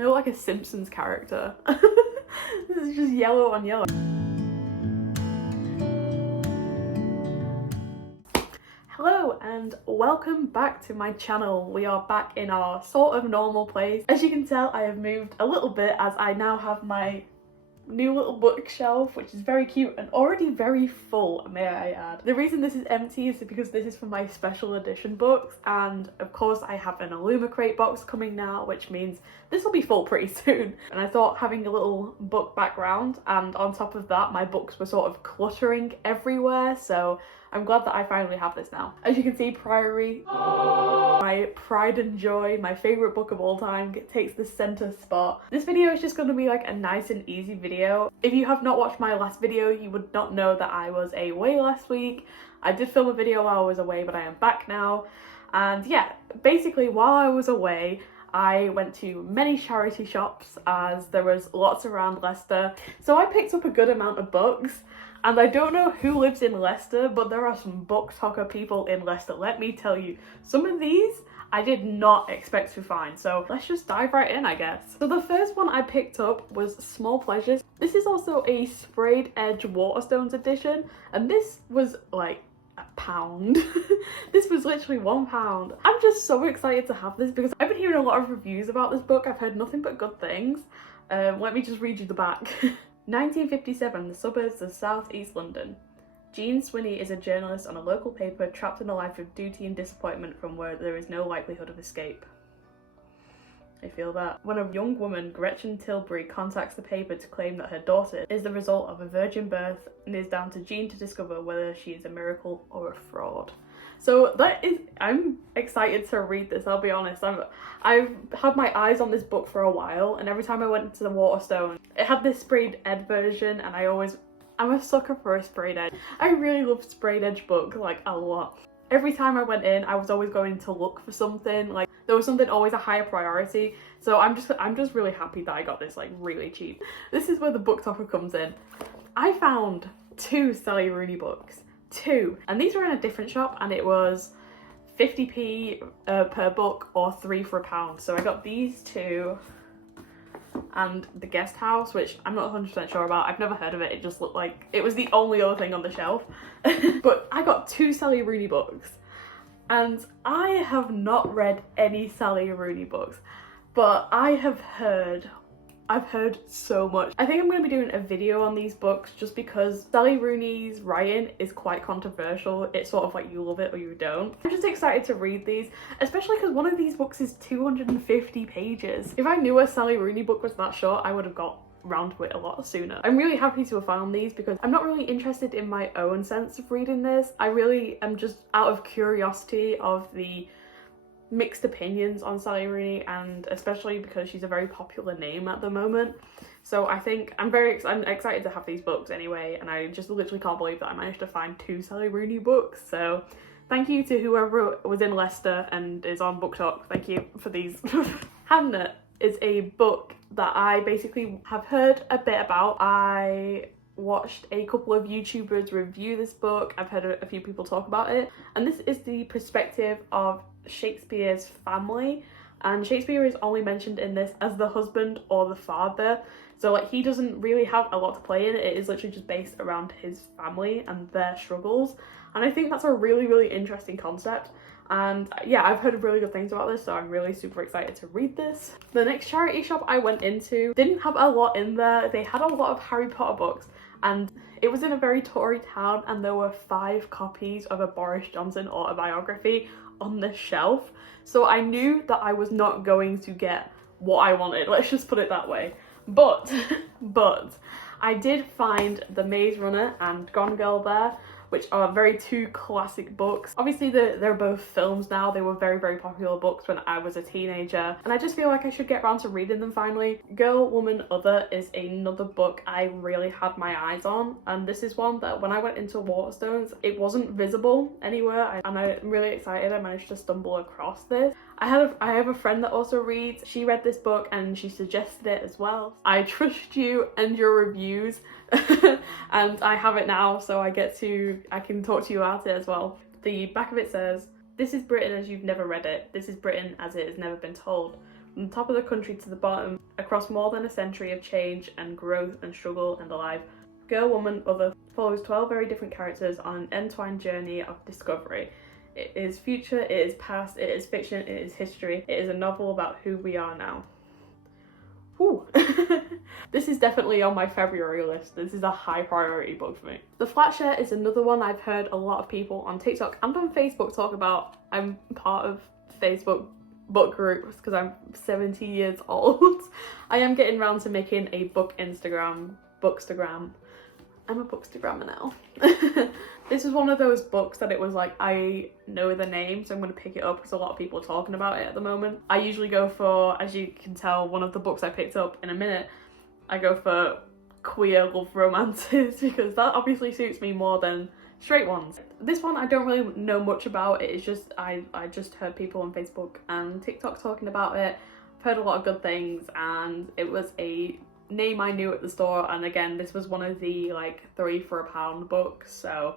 I look like a Simpsons character. This is just yellow on yellow. Hello and welcome back to my channel. We are back in our sort of normal place. As you can tell, I have moved a little bit as I now have my new little bookshelf, which is very cute and already very full, may I add. The reason this is empty is because this is for my special edition books, and of course I have an Illumicrate box coming now, which means this will be full pretty soon. And I thought having a little book background, and on top of that my books were sort of cluttering everywhere, so I'm glad that I finally have this now. As you can see, Priory, my pride and joy, my favourite book of all time, takes the centre spot. This video is just going to be like a nice and easy video. If you have not watched my last video, you would not know that I was away last week. I did film a video while I was away, but I am back now. And yeah, basically while I was away, I went to many charity shops as there was lots around Leicester. So I picked up a good amount of books. And I don't know who lives in Leicester, but there are some book talker people in Leicester. Let me tell you, some of these I did not expect to find. So let's just dive right in, I guess. So the first one I picked up was Small Pleasures. This is also a sprayed edge Waterstones edition, and this was like £1. This was literally £1. I'm just so excited to have this because I've been hearing a lot of reviews about this book. I've heard nothing but good things. Let me just read you the back. 1957, the suburbs of South East London. Jean Swinney is a journalist on a local paper trapped in a life of duty and disappointment from where there is no likelihood of escape. I feel that. When a young woman, Gretchen Tilbury, contacts the paper to claim that her daughter is the result of a virgin birth, and it is down to Jean to discover whether she is a miracle or a fraud. So I'm excited to read this, I'll be honest. I've had my eyes on this book for a while, and every time I went to the Waterstone, it had this sprayed edge version, and I'm a sucker for a sprayed edge. I really love sprayed edge books, like a lot. Every time I went in, I was always going to look for something, like there was something always a higher priority. So I'm just really happy that I got this like really cheap. This is where the book talker comes in. I found 2 Sally Rooney books. 2, and these were in a different shop, and it was 50p per book or 3 for £1. So I got these 2 and The Guest House, which I'm not 100% sure about. I've never heard of it. It just looked like it was the only other thing on the shelf. But I got 2 Sally Rooney books, and I have not read any Sally Rooney books, but I've heard so much. I think I'm going to be doing a video on these books just because Sally Rooney's writing is quite controversial. It's sort of like you love it or you don't. I'm just excited to read these, especially because one of these books is 250 pages. If I knew a Sally Rooney book was that short, I would have got round to it a lot sooner. I'm really happy to have found these because I'm not really interested in my own sense of reading this. I really am just out of curiosity of the mixed opinions on Sally Rooney, and especially because she's a very popular name at the moment. So I think I'm excited to have these books anyway, and I just literally can't believe that I managed to find 2 Sally Rooney books. So thank you to whoever was in Leicester and is on Book Talk. Thank you for these. Hamnet is a book that I basically have heard a bit about. I watched a couple of YouTubers review this book. I've heard a few people talk about it, and this is the perspective of Shakespeare's family, and Shakespeare is only mentioned in this as the husband or the father, so like he doesn't really have a lot to play in it. It is literally just based around his family and their struggles, and I think that's a really interesting concept. And yeah, I've heard really good things about this, so I'm really super excited to read this. The next charity shop I went into didn't have a lot in there. They had a lot of Harry Potter books, and it was in a very Tory town, and there were 5 copies of a Boris Johnson autobiography on the shelf. So I knew that I was not going to get what I wanted, let's just put it that way. But I did find The Maze Runner and Gone Girl there, which are very 2 classic books. Obviously they're both films now. They were very popular books when I was a teenager, and I just feel like I should get around to reading them finally. Girl, Woman, Other is another book I really had my eyes on, and this is one that when I went into Waterstones, it wasn't visible anywhere, and I'm really excited I managed to stumble across this. I have a friend that also reads. She read this book and she suggested it as well. I trust you and your reviews and I have it now, so I can talk to you about it as well. The back of it says, "This is Britain as you've never read it. This is Britain as it has never been told. from the top of the country to the bottom, across more than a century of change and growth and struggle and alive. Girl, Woman, Other follows 12 very different characters on an entwined journey of discovery. It is future, it is past, it is fiction, it is history. It is a novel about who we are now. Whew. This is definitely on my February list. This is a high priority book for me. The Flat Share is another one I've heard a lot of people on TikTok and on Facebook talk about. I'm part of Facebook book groups because I'm 70 years old. I am getting around to making a book Instagram, bookstagram. I'm a bookstagrammer now. This is one of those books that it was like, I know the name, so I'm going to pick it up because a lot of people are talking about it at the moment. I usually go for, as you can tell, one of the books I picked up in a minute, I go for queer love romances because that obviously suits me more than straight ones. This one I don't really know much about. It is just, I just heard people on Facebook and TikTok talking about it. I've heard a lot of good things, and it was a name I knew at the store, and again, this was one of the like 3 for £1 books, so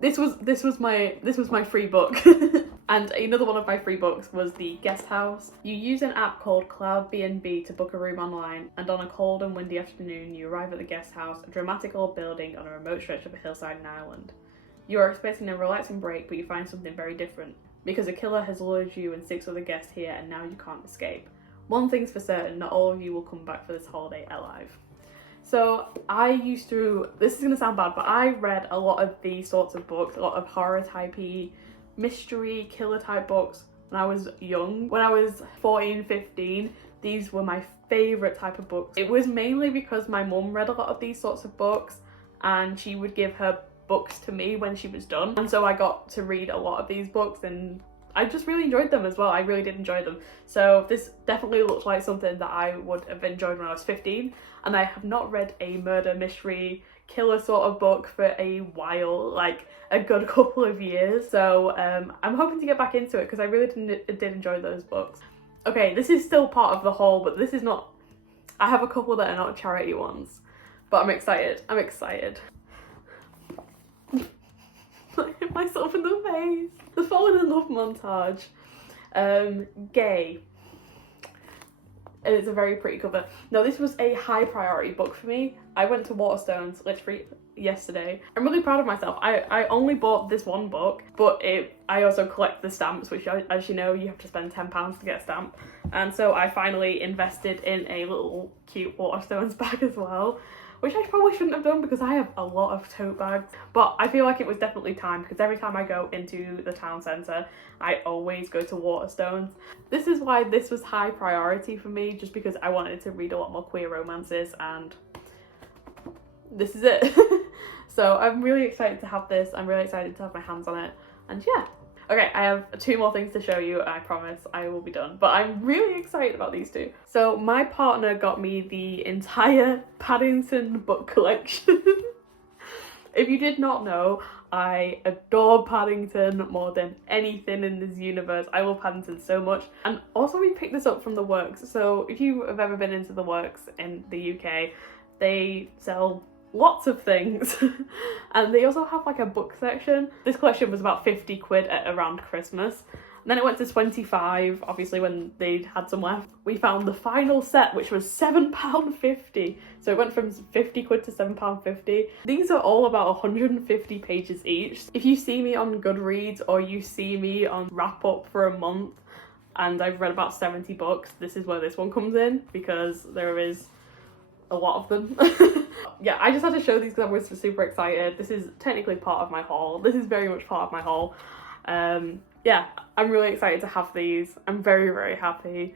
this was my free book. And another one of my free books was The Guest House. You use an app called Cloud B&B to book a room online, and on a cold and windy afternoon you arrive at the guest house, a dramatic old building on a remote stretch of a hillside in Ireland. You are expecting a relaxing break, but you find something very different, because a killer has lured you and 6 other guests here, and now you can't escape. One thing's for certain, not all of you will come back for this holiday alive. So I used to, this is going to sound bad, but I read a lot of these sorts of books, a lot of horror typey, mystery, killer type books when I was young. When I was 14, 15, these were my favourite type of books. It was mainly because my mum read a lot of these sorts of books and she would give her books to me when she was done. And so I got to read a lot of these books and I just really enjoyed them as well. I really did enjoy them. So this definitely looked like something that I would have enjoyed when I was 15. And I have not read a murder mystery killer sort of book for a while, like a good couple of years. So I'm hoping to get back into it because I really did enjoy those books. Okay, this is still part of the haul, but this is not, I have a couple that are not charity ones, but I'm excited. I'm excited. I hit myself in the face. The Fallen in Love montage. Gay. And it's a very pretty cover. No, this was a high priority book for me. I went to Waterstones literally yesterday. I'm really proud of myself. I only bought this one book, but I also collect the stamps, which, as you know, you have to spend £10 to get a stamp. And so I finally invested in a little cute Waterstones bag as well, which I probably shouldn't have done because I have a lot of tote bags. But I feel like it was definitely time because every time I go into the town centre, I always go to Waterstones. This is why this was high priority for me, just because I wanted to read a lot more queer romances, and this is it. So I'm really excited to have this. I'm really excited to have my hands on it. And yeah. Okay, I have 2 more things to show you. I promise I will be done. But I'm really excited about these 2. So my partner got me the entire Paddington book collection. If you did not know, I adore Paddington more than anything in this universe. I love Paddington so much. And also we picked this up from the Works. So if you have ever been into the Works in the UK, they sell lots of things. And they also have like a book section. This collection was about 50 quid at around Christmas. And then it went to 25, obviously, when they had some left. We found the final set, which was £7.50. So it went from 50 quid to £7.50. These are all about 150 pages each. If you see me on Goodreads or you see me on Wrap Up for a month and I've read about 70 books, this is where this one comes in, because there is a lot of them. Yeah, I just had to show these because I was super excited. This is technically part of my haul. This is very much part of my haul. Yeah, I'm really excited to have these. I'm very, very happy.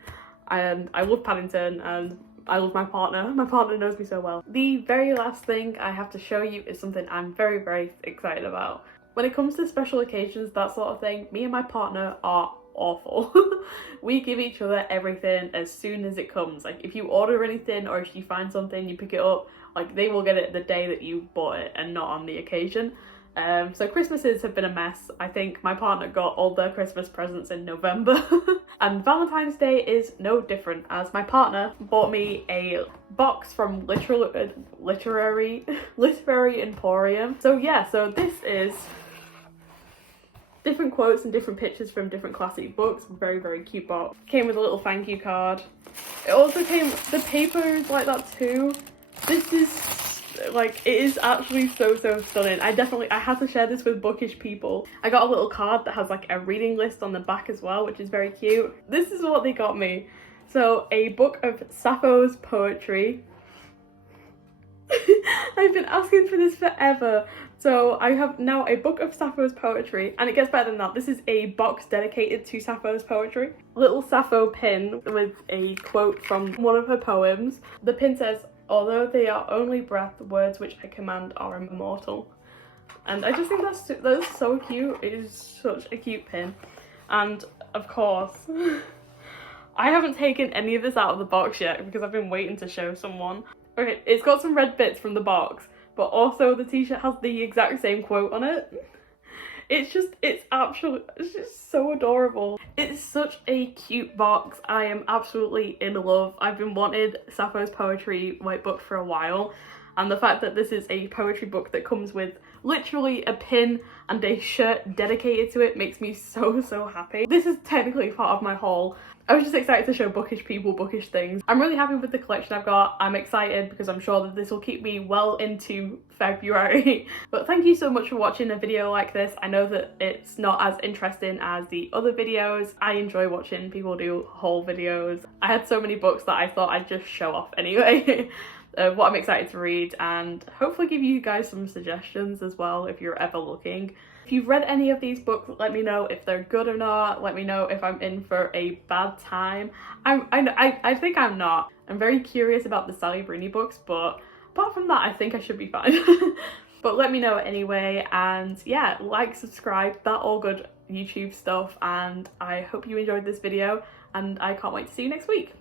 And I love Paddington and I love my partner. My partner knows me so well. The very last thing I have to show you is something I'm very, very excited about. When it comes to special occasions, that sort of thing, me and my partner are awful. We give each other everything as soon as it comes. Like if you order anything or if you find something, you pick it up, like they will get it the day that you bought it and not on the occasion. So Christmases have been a mess. I think my partner got all their Christmas presents in November. And Valentine's Day is no different, as my partner bought me a box from Literary Emporium. So yeah, so this different quotes and different pictures from different classic books. Very, very cute box. Came with a little thank you card. It also came, the paper is like that too. This is like, it is actually so stunning. I had to share this with bookish people. I got a little card that has like a reading list on the back as well, which is very cute. This is what they got me. So a book of Sappho's poetry. I've been asking for this forever. So I have now a book of Sappho's poetry, and it gets better than that. This is a box dedicated to Sappho's poetry. Little Sappho pin with a quote from one of her poems. The pin says, "Although they are only breath, the words which I command are immortal." And I just think that's so cute. It is such a cute pin. And of course, I haven't taken any of this out of the box yet because I've been waiting to show someone. Okay, it's got some red bits from the box, but also the t-shirt has the exact same quote on it. It's just so adorable. It's such a cute box. I am absolutely in love. I've been wanted Sappho's poetry white book for a while, and the fact that this is a poetry book that comes with literally a pin and a shirt dedicated to it makes me so happy. This is technically part of my haul. I was just excited to show bookish people bookish things. I'm really happy with the collection I've got. I'm excited because I'm sure that this will keep me well into February. But thank you so much for watching a video like this. I know that it's not as interesting as the other videos. I enjoy watching people do haul videos. I had so many books that I thought I'd just show off anyway. What I'm excited to read, and hopefully give you guys some suggestions as well if you're ever looking. If you've read any of these books, let me know if they're good or not. Let me know if I'm in for a bad time. I think I'm not. I'm very curious about the Sally Rooney books, but apart from that, I think I should be fine. But let me know anyway, and yeah, like, subscribe, that all good YouTube stuff, and I hope you enjoyed this video, and I can't wait to see you next week.